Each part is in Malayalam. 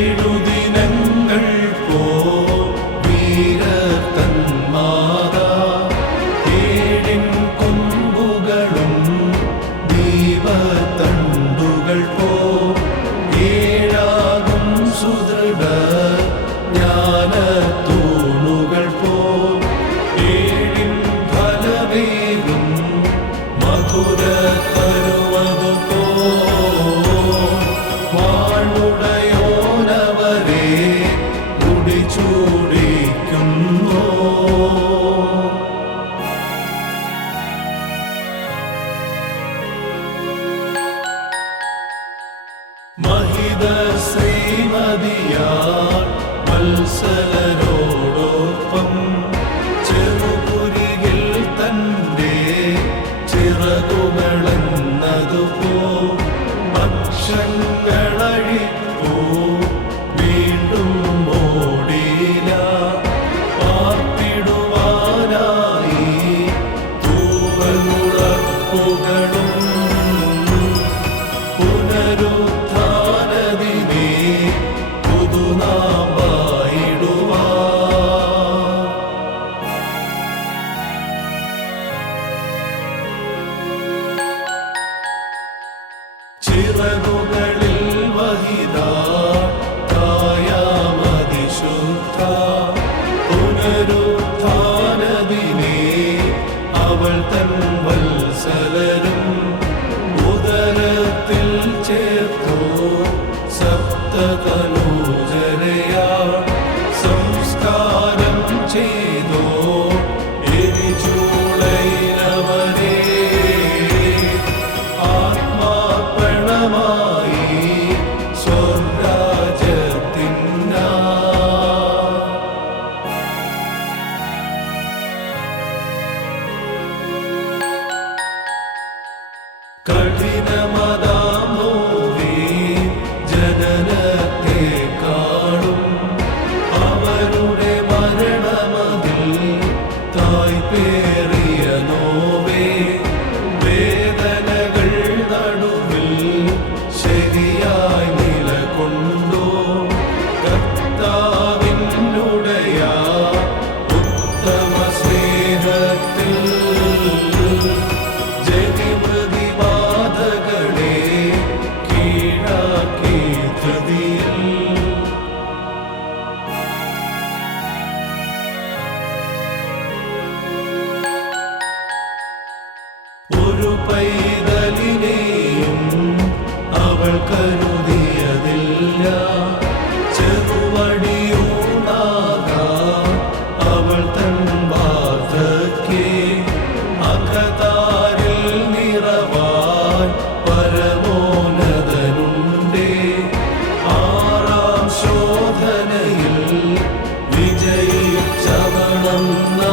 വിടുതി görseler ചിറകുകളിൽ വഹിത. തായാമതിശുദ്ധ പുനരുത്ഥാനദിനെ അവൾ തന്നെ கடினமதா കരുതിയതില്ല. ചെറുവടിയൂണ്ടാകാം അവൾ തൻ വിജയിച്ചവണം നാ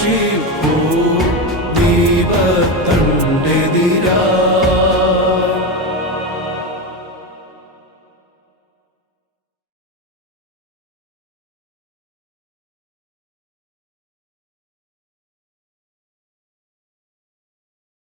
സൂക്ഷിപ്പൂ ദീപത്തണ്ടെതിരാ